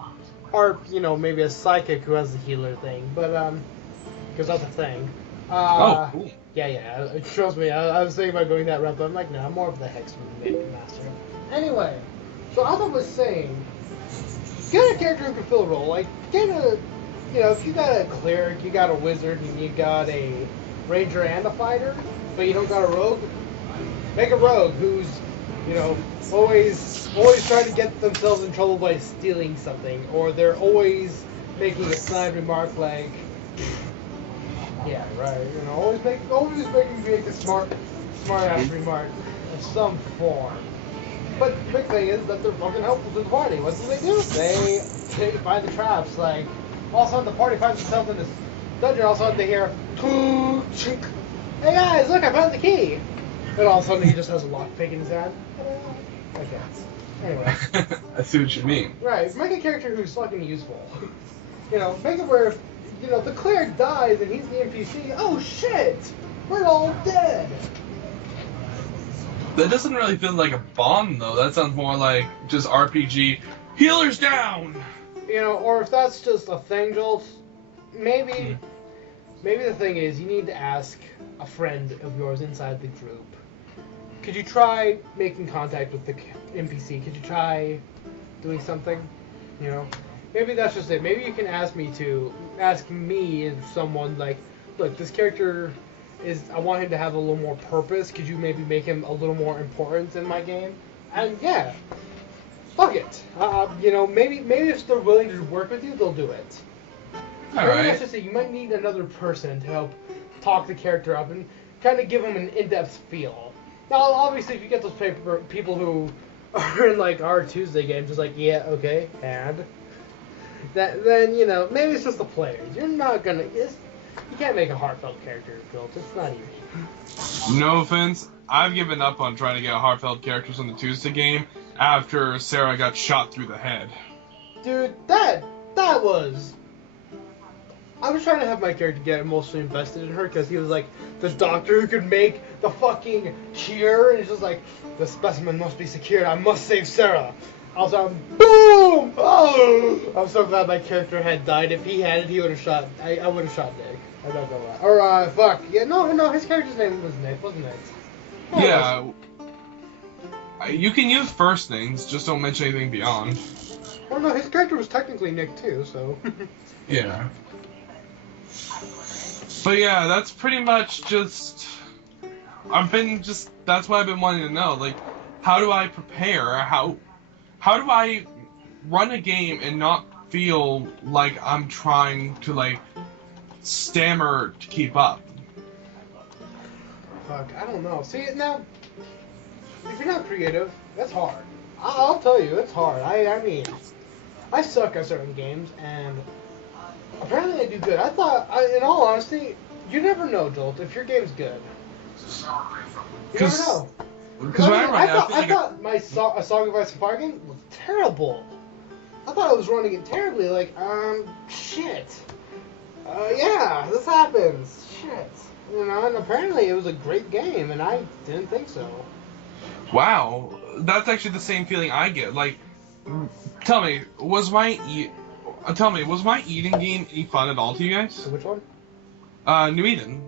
Or, you know, maybe a psychic who has the healer thing, but, because that's a thing. Cool. Yeah, trust me, I was thinking about going that route, but I'm like, no, I'm more of the Hex Master. Anyway, so as I was saying, get a character who can fill a role. Like, if you got a cleric, you got a wizard, and you got a ranger and a fighter, but you don't got a rogue, make a rogue who's You know, always trying to get themselves in trouble by stealing something, or they're always making a snide remark like, "Yeah, right." You know, always making me make a smart ass remark of some form. But the big thing is that they're fucking helpful to the party. What do? They find the traps. Like, all of a sudden the party finds themselves in this dungeon. All of a sudden they hear, chink. Hey guys, look, I found the key. And all of a sudden he just has a lockpick in his hand. Okay. Anyway. I see what you mean. Right. Make a character who's fucking useful. You know, make it where, you know, the cleric dies and he's the NPC. Oh shit! We're all dead. That doesn't really feel like a bomb, though. That sounds more like just RPG. Healers down! You know, or if that's just a thing, Jolt, maybe the thing is you need to ask a friend of yours inside the group. Could you try making contact with the NPC? Could you try doing something? You know, maybe that's just it. Maybe you can ask me if someone like, look, this character I want him to have a little more purpose. Could you maybe make him a little more important in my game? And yeah, fuck it. You know, maybe if they're willing to work with you, they'll do it. All right. That's just it. You might need another person to help talk the character up and kind of give him an in-depth feel. Now, obviously, if you get those people who are in like our Tuesday games, just like, yeah, okay, and then you know, maybe it's just the players. You're not gonna. You can't make a heartfelt character built. It's not easy. No offense, I've given up on trying to get heartfelt characters on the Tuesday game after Sarah got shot through the head. Dude, that was. I was trying to have my character get emotionally invested in her because he was like the doctor who could make the fucking cure, and he's just like, the specimen must be secured. I must save Sarah. Also, boom! Oh! I'm so glad my character had died. If he had it, he would have shot. I would have shot Nick. I'm not gonna lie. Or fuck. Yeah, no. His character's name was Nick, wasn't it? Yeah. You can use first names, just don't mention anything beyond. Oh no, his character was technically Nick too, so. Yeah. But yeah, that's pretty much just. That's what I've been wanting to know. Like, how do I prepare? How do I run a game and not feel like I'm trying to, like, stammer to keep up? Fuck, I don't know. See, now, if you're not creative, that's hard. I'll tell you, it's hard. I mean, I suck at certain games, and apparently I do good. In all honesty, you never know, Jolt, if your game's good. You never know. Because I thought my A Song of Ice and Fire game was terrible. I thought I was running it terribly. Like, shit. Yeah, this happens. Shit. You know, and apparently it was a great game, and I didn't think so. Wow, that's actually the same feeling I get. Like, tell me, was my Eden game any fun at all to you guys? Which one? New Eden.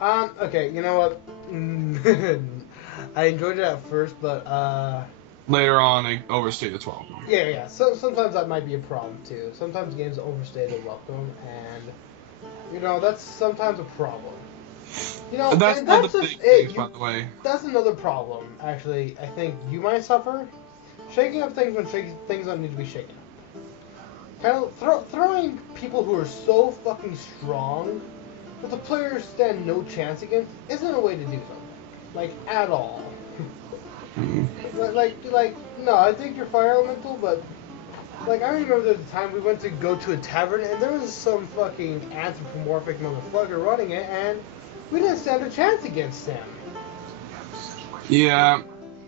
Okay, you know what? I enjoyed it at first, but Later on, I overstayed the 12. Yeah. So sometimes that might be a problem too. Sometimes games overstay their welcome, and you know that's sometimes a problem. You know, that's and one that's of the just big things, by the way. That's another problem. Actually, I think you might suffer shaking up things when things don't need to be shaken up. Kind of throwing people who are so fucking strong that the players stand no chance against isn't a way to do something. Like, at all. like, no, I think you're fire elemental, but, like, I remember there was a time we went to go to a tavern, and there was some fucking anthropomorphic motherfucker running it, and we didn't stand a chance against him. Yeah.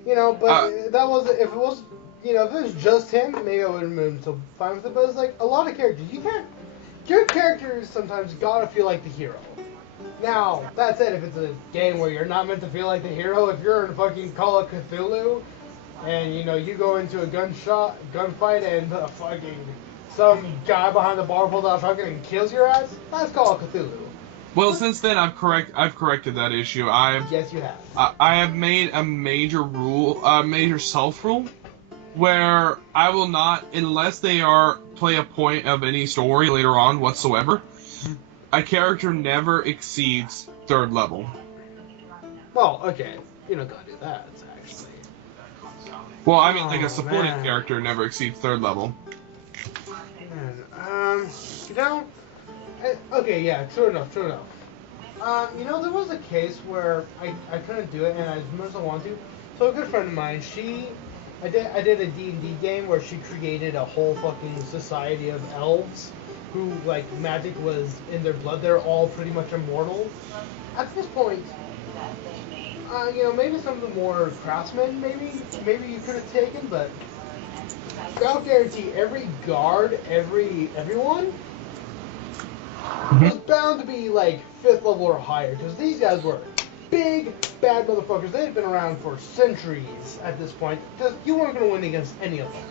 You know, but that was, if it was, you know, if it was just him, maybe I would have been so fine with it, but it's like, a lot of characters, your characters sometimes gotta feel like the hero. Now, that said, if it's a game where you're not meant to feel like the hero, if you're in fucking Call of Cthulhu, and, you know, you go into a gunfight, and some guy behind the bar pulls out a shotgun and kills your ass, that's Call of Cthulhu. Well, since then, I've corrected that issue. Yes, you have. I have made a major self-rule, where I will not, unless they play a point of any story later on whatsoever, a character never exceeds 3rd level. Well, okay, you don't gotta do that, actually. Well, I mean, like a Oh, supporting man. character never exceeds 3rd level. Man, you know, okay, yeah, true enough, true enough. You know, there was a case where I couldn't do it, and I as much as I wanted to. So a good friend of mine, I did a D&D game where she created a whole fucking society of elves who, like, magic was in their blood. They're all pretty much immortal. At this point, you know, maybe some of the more craftsmen, maybe you could have taken, but I'll guarantee every guard, everyone was bound to be like 5th level or higher, because these guys were big, bad motherfuckers. They had been around for centuries at this point, because you weren't going to win against any of them.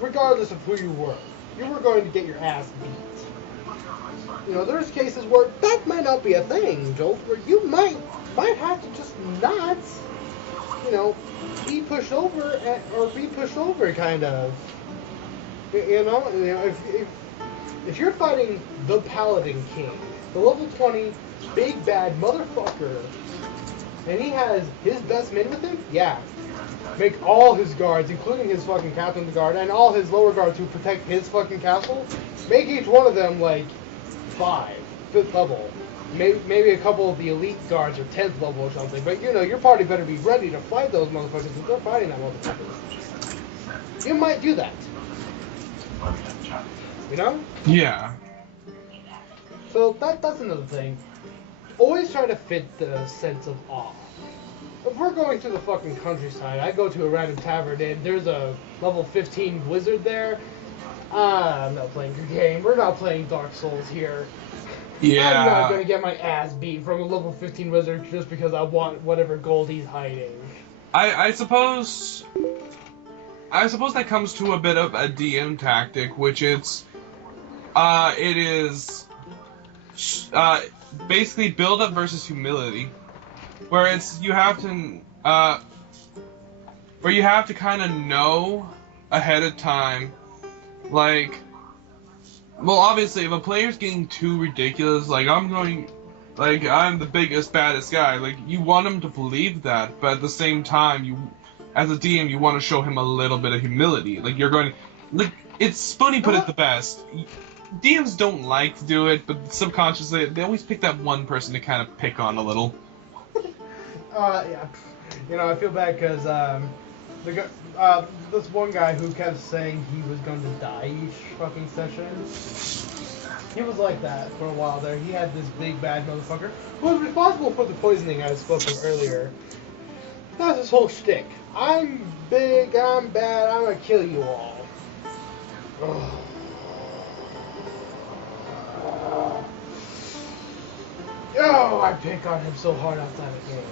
Regardless of who you were going to get your ass beat. You know, there's cases where that might not be a thing, Joel, where you might have to just not, you know, be pushed over, or be pushed over, kind of. You know, if you're fighting the Paladin King, the level 20 big bad motherfucker, and he has his best men with him, yeah. Make all his guards, including his fucking captain of the guard, and all his lower guards who protect his fucking castle, make each one of them like 5th level. Maybe a couple of the elite guards are 10th level or something, but you know, your party better be ready to fight those motherfuckers if they're fighting that motherfucker. You might do that. You know? Yeah. So that's another thing. Always try to fit the sense of awe. If we're going through the fucking countryside, I go to a random tavern and there's a level 15 wizard there. I'm not playing your game. We're not playing Dark Souls here. Yeah. I'm not gonna get my ass beat from a level 15 wizard just because I want whatever gold he's hiding. I suppose that comes to a bit of a DM tactic, which it is basically build up versus humility, where you have to kind of know ahead of time, like, well, obviously, if a player's getting too ridiculous, like, I'm the biggest, baddest guy, like, you want him to believe that, but at the same time, as a DM, you want to show him a little bit of humility. Like, it's Spoony put it the best. DMs don't like to do it, but subconsciously, they always pick that one person to kind of pick on a little. Yeah. You know, I feel bad because, this one guy who kept saying he was going to die each fucking session, he was like that for a while there. He had this big bad motherfucker who was responsible for the poisoning I spoke of earlier. That's his whole shtick. I'm big, I'm bad, I'm gonna kill you all. Ugh. Oh, I pick on him so hard outside of the game.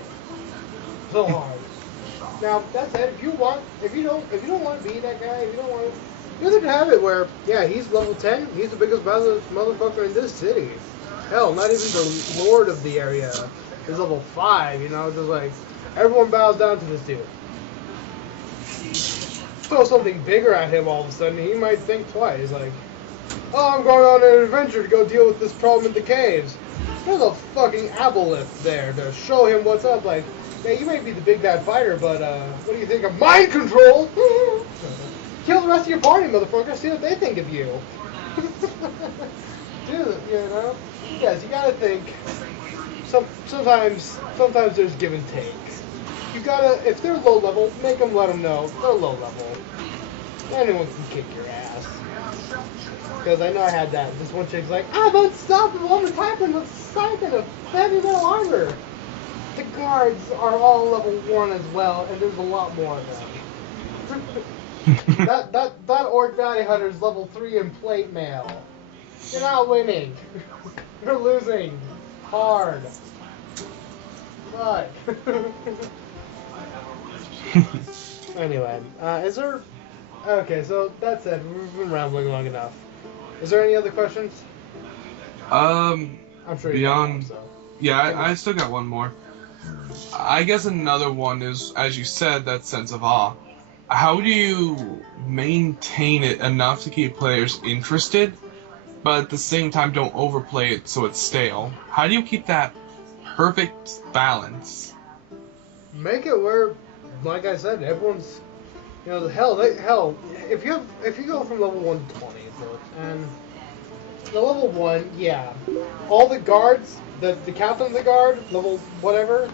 So hard. Now, that's it. If you don't want to be that guy, if you don't want to, you can have it where, yeah, he's level 10, he's the biggest motherfucker in this city. Hell, not even the lord of the area is level 5, you know, just like, everyone bows down to this dude. Throw something bigger at him all of a sudden, he might think twice, like, oh, I'm going on an adventure to go deal with this problem in the caves. There's a fucking aboleth there to show him what's up, like, yeah, you may be the big bad fighter, but what do you think of mind control? Kill the rest of your party, motherfucker. See what they think of you. Dude, you know? Yes, you gotta think. Sometimes there's give and take. You gotta, if they're low level, make them let them know they're low level. Anyone can kick your ass. Because I know I had that. This one chick's like, I'm unstoppable. I'm attacking the Titan of heavy metal armor. The guards are all level 1 as well, and there's a lot more of them. that orc bounty hunter is level 3 in plate mail. You're not winning. You're losing. Hard. Fuck. Anyway, is there... Okay, so that's it. We've been rambling long enough. Is there any other questions? I'm sure you beyond... so. Yeah, I still got one more. I guess another one is, as you said, that sense of awe. How do you maintain it enough to keep players interested, but at the same time don't overplay it so it's stale? How do you keep that perfect balance? Make it where like I said, everyone's, you know, hell, if you go from level 1 to 20, and the level 1, yeah, all the guards, the captain of the guard, level whatever,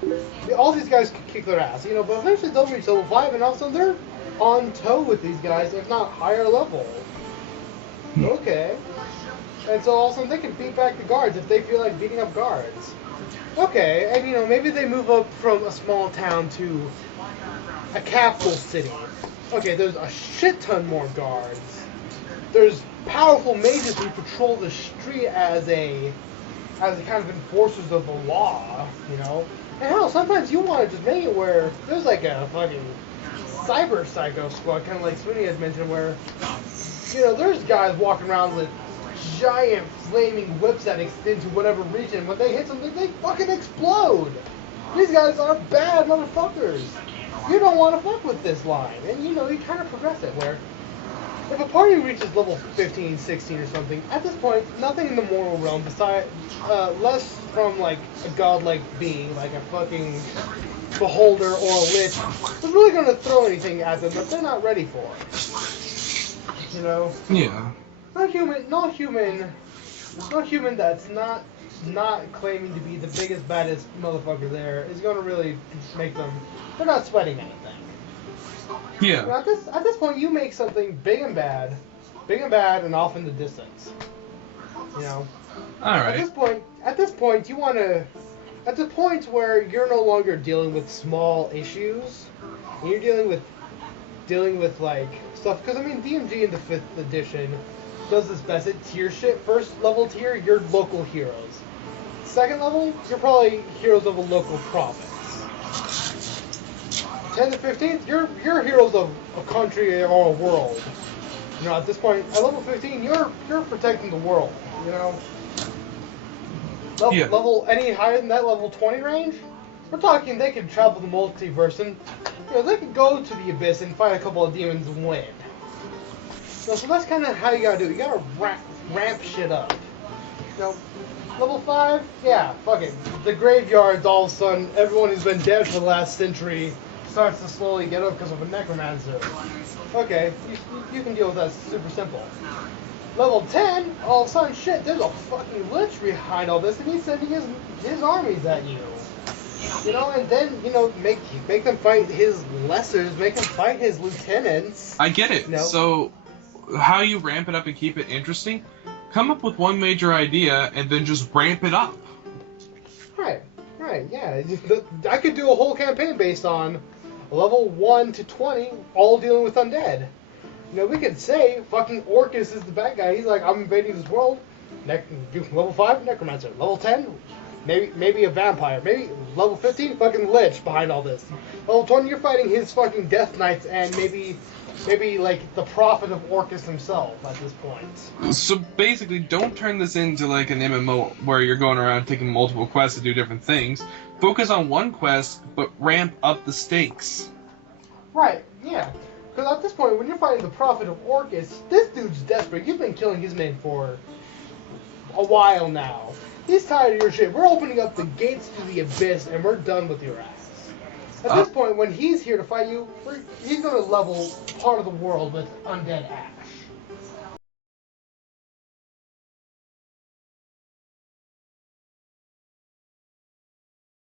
all these guys can kick their ass, you know, but eventually they'll reach level 5, and also they're on toe with these guys, if not higher level. Okay. And so also they can beat back the guards if they feel like beating up guards. Okay, and you know, maybe they move up from a small town to a capital city. Okay, there's a shit ton more guards. There's powerful mages who patrol the street as a kind of enforcers of the law, you know. And hell, sometimes you want to just make it where there's like a fucking cyber psycho squad, kind of like Sweeney had mentioned, where, you know, there's guys walking around with giant flaming whips that extend to whatever region. When they hit something, they fucking explode. These guys are bad motherfuckers. You don't want to fuck with this line. And you know, you kind of progress it where if a party reaches level 15, 16 or something, at this point, nothing in the moral realm besides, less from like a godlike being, like a fucking beholder or a lich, is really going to throw anything at them that they're not ready for. You know? Yeah. No human that's not claiming to be the biggest, baddest motherfucker there is going to really make them. They're not sweating anything. Yeah. Now at this point, you make something big and bad, and off in the distance. You know. All right. At this point, you want to. At the point where you're no longer dealing with small issues, and you're dealing with like stuff. Because I mean, DMG in the 5th edition does this best. It tier shit. First level tier, you're local heroes. Second level, you're probably heroes of a local province. 10 to 15th, you're heroes of a country or a world. You know, at this point, at level 15, you're protecting the world. You know. Level any higher than that, level 20 range, we're talking they can travel the multiverse and, you know, they can go to the abyss and fight a couple of demons and win. So that's kind of how you gotta do it. You gotta ramp shit up. You know, level 5, yeah, fuck it. The graveyards, all of a sudden, everyone who's been dead for the last century starts to slowly get up because of a necromancer. Okay, you can deal with that super simple. Level 10, all of a sudden, shit, there's a fucking lich behind all this, and he's sending his armies at you. You know, and then, you know, make them fight his lessers, make them fight his lieutenants. I get it. You know? So, how you ramp it up and keep it interesting, come up with one major idea, and then just ramp it up. Right, yeah. I could do a whole campaign based on level 1 to 20, all dealing with undead. You know, we could say fucking Orcus is the bad guy. He's like, I'm invading this world. Level 5, necromancer. Level 10, maybe a vampire. Maybe level 15, fucking lich behind all this. Level 20, you're fighting his fucking death knights and maybe like the prophet of Orcus himself at this point. So basically, don't turn this into like an MMO where you're going around taking multiple quests to do different things. Focus on one quest, but ramp up the stakes. Right, yeah. Because at this point, when you're fighting the prophet of Orcus, this dude's desperate. You've been killing his men for a while now. He's tired of your shit. We're opening up the gates to the abyss, and we're done with your ass. At this point, when he's here to fight you, he's going to level part of the world with undead ass.